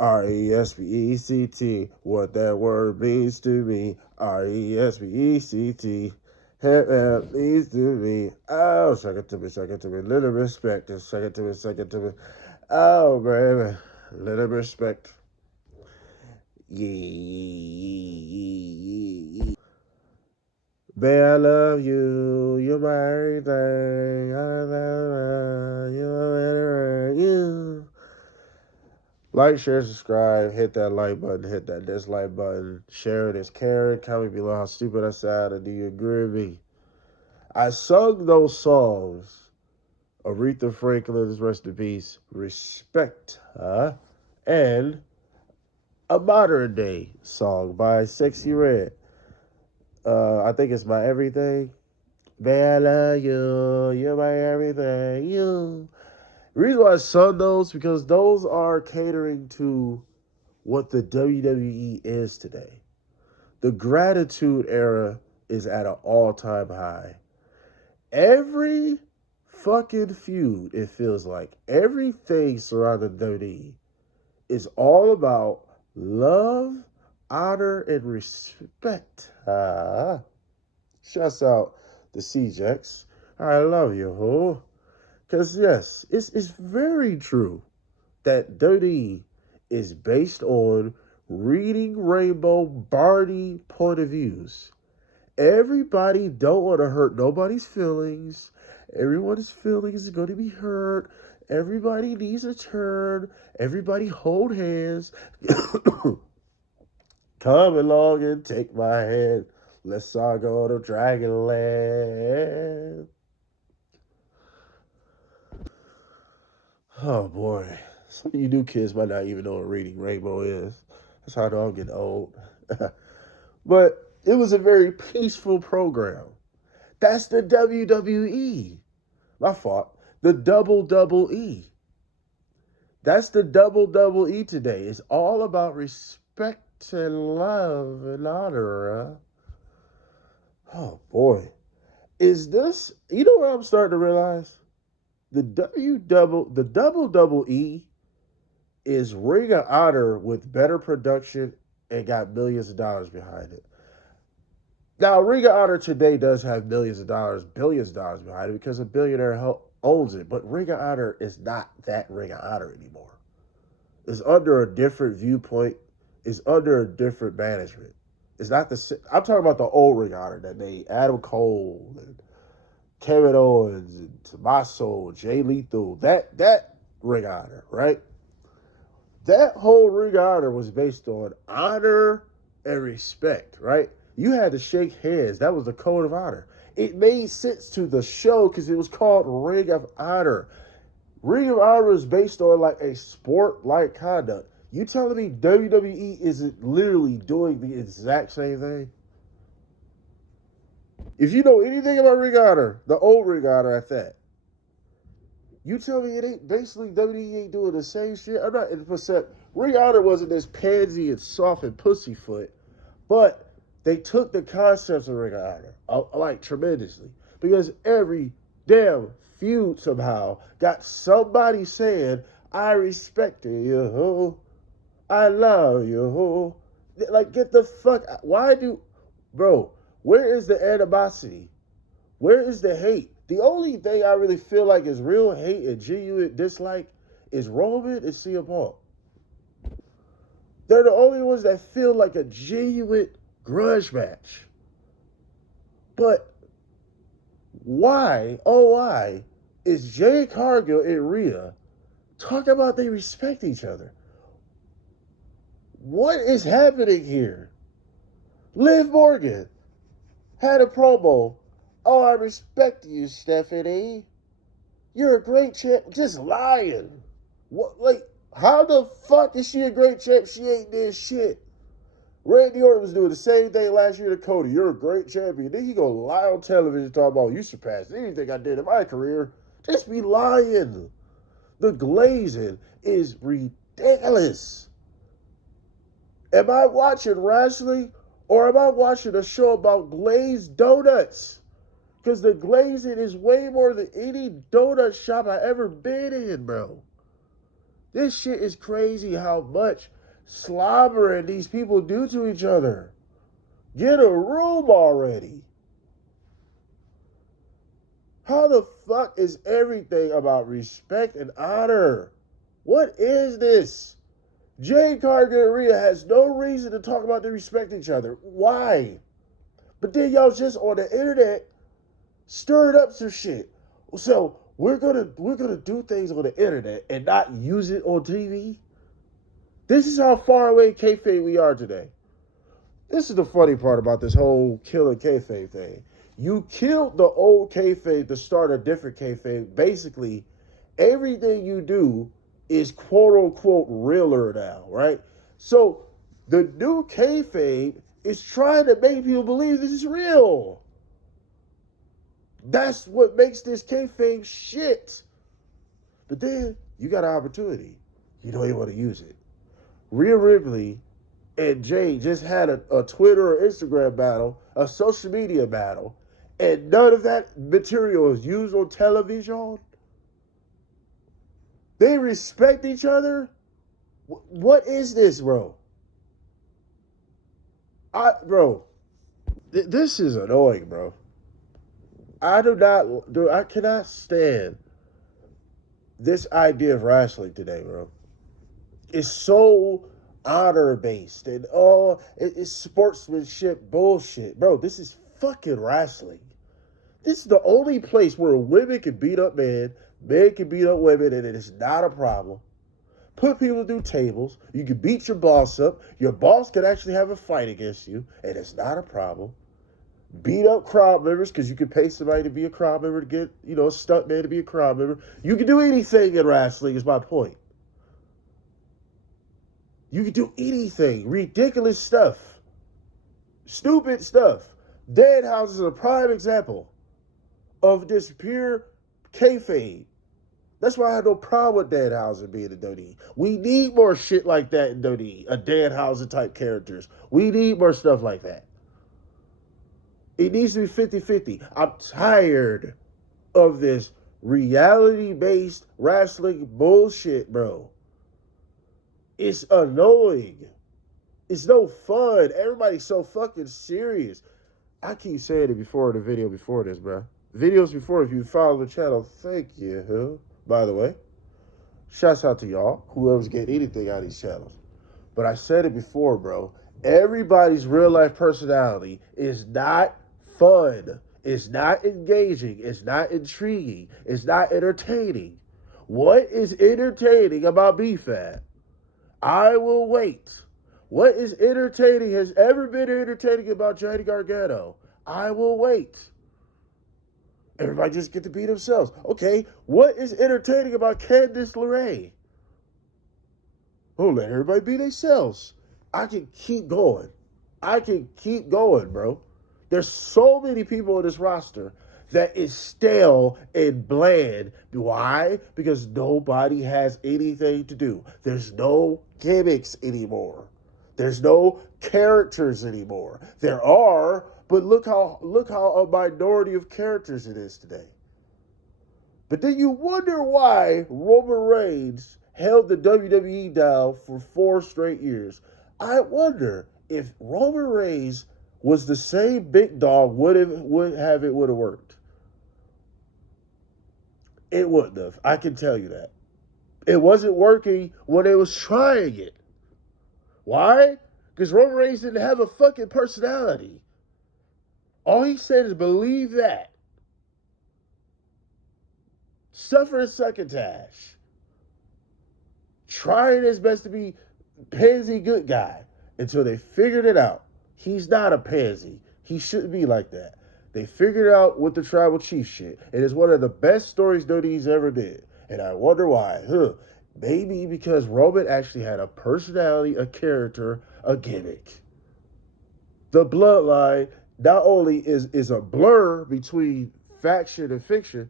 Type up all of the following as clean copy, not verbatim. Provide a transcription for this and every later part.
Respect, what that word means to me. Respect, that means to me. Oh, shake it to me, little respect, and shake it to me. Oh, baby, little respect. Yeah. Babe, I love you. You're my everything. I love you. Like, share, subscribe, hit that like button, hit that dislike button, share it as caring, comment below how stupid I sound, and do you agree with me? I sung those songs, Aretha Franklin's Rest in Peace, Respect, and a modern day song by Sexy Red. I think it's My Everything. Babe, I love you, you're my everything, you. The reason why I sung those, because those are catering to what the WWE is today. The gratitude era is at an all-time high. Every fucking feud, it feels like, everything surrounding WWE is all about love, honor, and respect. Shouts out the CJX. I love you, ho. Because, yes, it's very true that WWE is based on reading Rainbow Barney point of views. Everybody don't want to hurt nobody's feelings. Everyone's feelings is going to be hurt. Everybody needs a turn. Everybody hold hands. Come along and take my hand. Let's all go to Dragonland. Oh boy. Some of you new kids might not even know what reading Rainbow is. That's how I know I'm getting old. But it was a very peaceful program. That's the WWE. My fault. The double E. That's the double E today. It's all about respect and love and honor. Oh boy. Is this, you know what I'm starting to realize? The double E is Ring of Honor with better production and got millions of dollars behind it. Now, Ring of Honor today does have millions of dollars, billions of dollars behind it because a billionaire owns it. But Ring of Honor is not that Ring of Honor anymore. It's under a different viewpoint. It's under a different management. It's not the. I'm talking about the old Ring of Honor that made Adam Cole and Kevin Owens and Tommaso, Jay Lethal. That Ring of Honor, right? That whole Ring of Honor was based on honor and respect, right? You had to shake hands. That was the code of honor. It made sense to the show because it was called Ring of Honor. Ring of Honor is based on like a sport-like conduct. You telling me WWE isn't literally doing the exact same thing? If you know anything about Ring of Honor, the old Ring of Honor at that, you tell me it ain't basically WWE ain't doing the same shit? I'm not in percent. Ring of Honor wasn't this pansy and soft and pussyfoot, but they took the concepts of Ring of Honor like tremendously because every damn feud somehow got somebody saying, "I respect you, I love you." Like, get the fuck. Why do, bro? Where is the animosity? Where is the hate? The only thing I really feel like is real hate and genuine dislike is Roman and CM Punk. They're the only ones that feel like a genuine grudge match. But why, oh why, is Jade, Cargill, and Rhea talking about they respect each other? What is happening here? Liv Morgan had a promo. "Oh, I respect you, Stephanie. You're a great champ." Just lying. What? Like, how the fuck is she a great champ? She ain't did shit. Randy Orton was doing the same thing last year to Cody. "You're a great champion." Then he go lie on television talking about, "You surpassed anything I did in my career." Just be lying. The glazing is ridiculous. Am I watching wrestling or am I watching a show about glazed donuts? Because the glazing is way more than any donut shop I ever been in, bro. This shit is crazy how much slobbering these people do to each other. Get a room already. How the fuck is everything about respect and honor? What is this? Jade, Cargill, and Rhea has no reason to talk about they respect each other. Why? But then y'all just on the internet stirred up some shit. So we're gonna do things on the internet and not use it on TV. This is how far away kayfabe we are today. This is the funny part about this whole killing kayfabe thing. You killed the old kayfabe to start a different kayfabe. Basically, everything you do is quote unquote realer now, right? So the new kayfabe is trying to make people believe this is real. That's what makes this kayfabe shit. But then you got an opportunity. You don't even want to use it. Rhea Ripley and Jade just had a Twitter or Instagram battle, a social media battle, and none of that material is used on television. They respect each other? What is this, bro? This is annoying, bro. I cannot stand this idea of wrestling today, bro. It's so honor-based and it's sportsmanship bullshit. Bro, this is fucking wrestling. This is the only place where women can beat up men can beat up women, and it is not a problem. Put people through tables. You can beat your boss up. Your boss can actually have a fight against you, and it's not a problem. Beat up crowd members because you can pay somebody to be a crowd member to get, a stunt man to be a crowd member. You can do anything in wrestling is my point. You can do anything. Ridiculous stuff. Stupid stuff. Danhausen is a prime example of this pure kayfabe. That's why I have no problem with Danhausen being in WWE. We need more shit like that in WWE. A Danhausen type characters. We need more stuff like that. It needs to be 50-50. I'm tired of this reality-based wrestling bullshit, bro. It's annoying. It's no fun. Everybody's so fucking serious. I keep saying it before the video before this, bro. Videos before, if you follow the channel, thank you. By the way, shouts out to y'all, whoever's getting anything out of these channels. But I said it before, bro. Everybody's real life personality is not fun. It's not engaging. It's not intriguing. It's not entertaining. What is entertaining about BFAB? I will wait. What is entertaining has ever been entertaining about Jade Gargano? I will wait. Everybody just get to be themselves. Okay, what is entertaining about Candice LeRae? Oh, let everybody be themselves. I can keep going. Bro. There's so many people on this roster that is stale and bland. Why? Because nobody has anything to do. There's no gimmicks anymore. There's no characters anymore. There are, but look how a minority of characters it is today. But then you wonder why Roman Reigns held the WWE down for 4 straight years. I wonder if Roman Reigns was the same big dog, would have worked. It wouldn't have. I can tell you that. It wasn't working when they was trying it. Why? Because Roman Reigns didn't have a fucking personality. All he said is believe that. Suffer succotash. Trying his best to be pansy good guy until they figured it out. He's not a pansy. He shouldn't be like that. They figured it out with the tribal chief shit. It is one of the best stories WWE's ever did. And I wonder why. Maybe because Roman actually had a personality, a character, a gimmick. The bloodline not only is a blur between facts and fiction,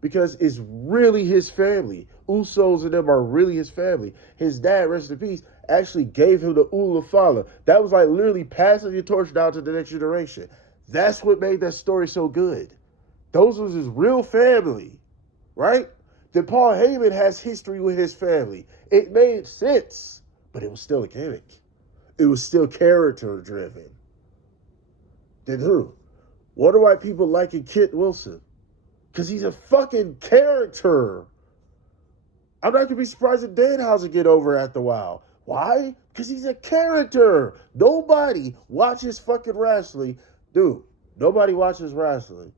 because it's really his family. Usos and them are really his family. His dad, rest in peace, actually gave him the Ula Fala. That was like literally passing your torch down to the next generation. That's what made that story so good. Those was his real family, right? that Paul Heyman has history with his family. It made sense, but it was still a gimmick. It was still character driven. Then who? Wonder why people liking Kit Wilson? Because he's a fucking character. I'm not going to be surprised if Danhausen get over after a while. Why? Because he's a character. Nobody watches fucking wrestling. Dude, nobody watches wrestling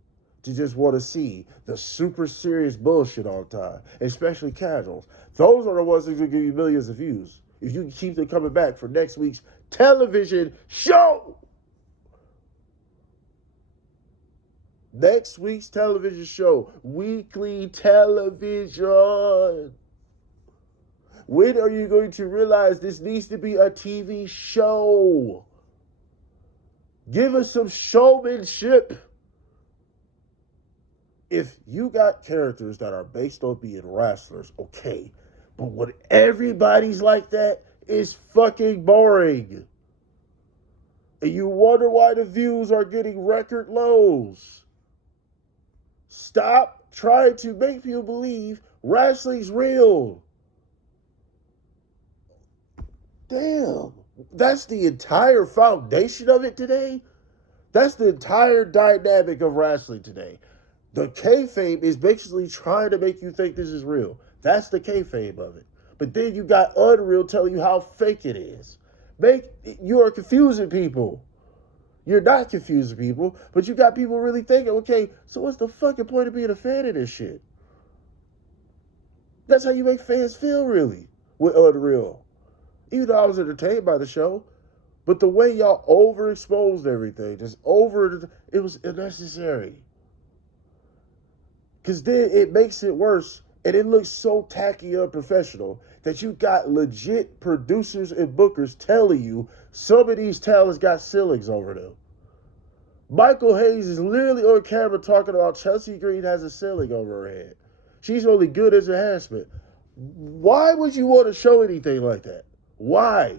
to just want to see the super serious bullshit all the time, especially casuals. Those are the ones that will give you millions of views. If you can keep them coming back for next week's television show. Next week's television show, weekly television. When are you going to realize this needs to be a TV show? Give us some showmanship. If you got characters that are based on being wrestlers, okay. But when everybody's like that, it's fucking boring. And you wonder why the views are getting record lows. Stop trying to make people believe wrestling's real. Damn. That's the entire foundation of it today. That's the entire dynamic of wrestling today. The kayfabe is basically trying to make you think this is real. That's the kayfabe of it. But then you got Unreal telling you how fake it is. You are confusing people. You're not confusing people, but you got people really thinking, okay, so what's the fucking point of being a fan of this shit? That's how you make fans feel, really, with Unreal. Even though I was entertained by the show, but the way y'all overexposed everything, it was unnecessary. Because then it makes it worse, and it looks so tacky and unprofessional that you got legit producers and bookers telling you some of these talents got ceilings over them. Michael Hayes is literally on camera talking about Chelsea Green has a ceiling over her head. She's only good as a enhancement. Why would you want to show anything like that? Why?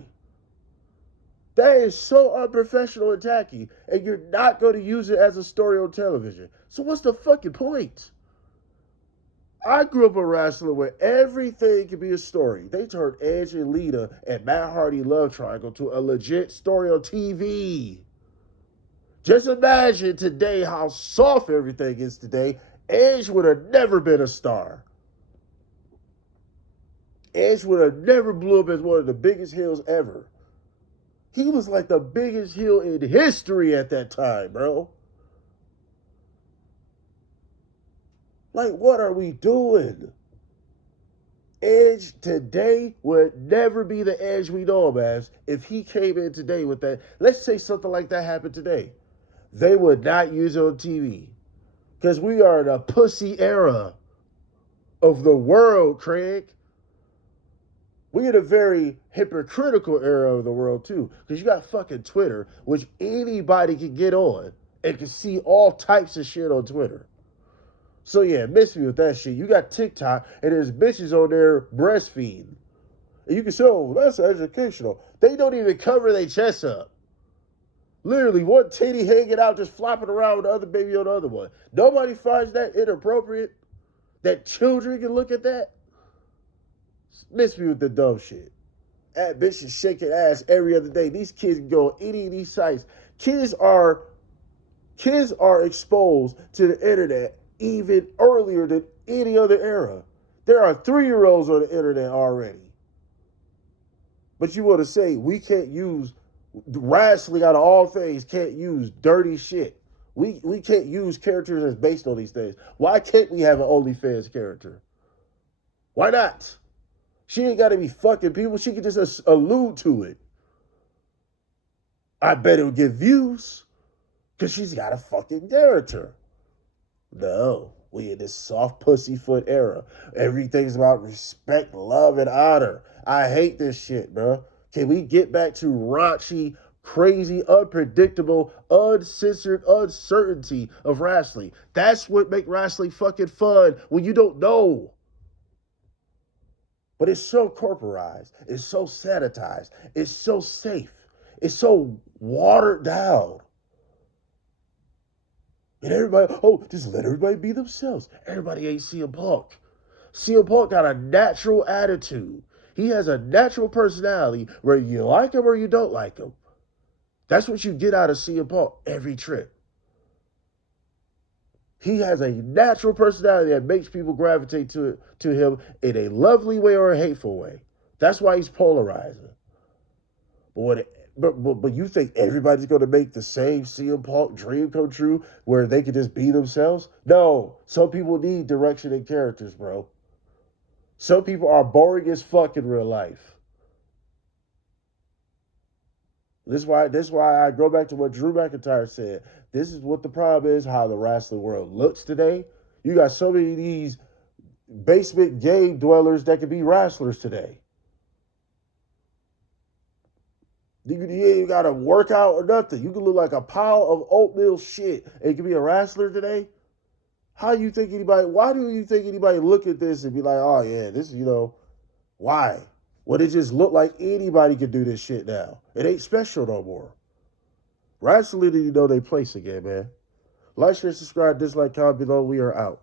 That is so unprofessional and tacky, and you're not going to use it as a story on television. So what's the fucking point? I grew up a wrestler where everything could be a story. They turned Edge and Lita and Matt Hardy love triangle to a legit story on TV. Just imagine today how soft everything is today. Edge would have never been a star. Edge would have never blew up as one of the biggest heels ever. He was like the biggest heel in history at that time, bro. Like, what are we doing? Edge today would never be the Edge we know him as if he came in today with that. Let's say something like that happened today. They would not use it on TV. Because we are in a pussy era of the world, Craig. We're in a very hypocritical era of the world, too. Because you got fucking Twitter, which anybody can get on and can see all types of shit on Twitter. So yeah, miss me with that shit. You got TikTok, and there's bitches on there breastfeeding. And you can say, oh, that's educational. They don't even cover their chest up. Literally, one titty hanging out, just flopping around with the other baby on the other one. Nobody finds that inappropriate. That children can look at that. Miss me with the dumb shit. That bitch is shaking ass every other day. These kids can go on any of these sites. Kids are exposed to the internet even earlier than any other era. There are 3-year-olds on the internet already. But you want to say we can't use wrestling out of all things, can't use dirty shit. We can't use characters that's based on these things. Why can't we have an OnlyFans character? Why not? She ain't got to be fucking people. She can just allude to it. I bet it'll get views because she's got a fucking character. No, we in this soft pussyfoot era. Everything's about respect, love, and honor. I hate this shit, bro. Can we get back to raunchy, crazy, unpredictable, uncensored uncertainty of wrestling? That's what makes wrestling fucking fun when you don't know. But it's so corporized. It's so sanitized. It's so safe. It's so watered down. And everybody, just let everybody be themselves. Everybody ain't CM Punk. CM Punk got a natural attitude. He has a natural personality where you like him or you don't like him. That's what you get out of CM Punk every trip. He has a natural personality that makes people gravitate to him in a lovely way or a hateful way. That's why he's polarizing. But you think everybody's going to make the same CM Punk dream come true where they can just be themselves? No. Some people need direction and characters, bro. Some people are boring as fuck in real life. This is why I go back to what Drew McIntyre said. This is what the problem is, how the wrestling world looks today. You got so many of these basement game dwellers that can be wrestlers today. You ain't got to work out or nothing. You can look like a pile of oatmeal shit and you can be a wrestler today. Why do you think anybody look at this and be like, oh yeah, this is, why? Well, it just look like anybody can do this shit now. It ain't special no more. Wrestling, they place again, man. Like, share, subscribe, dislike, comment below. We are out.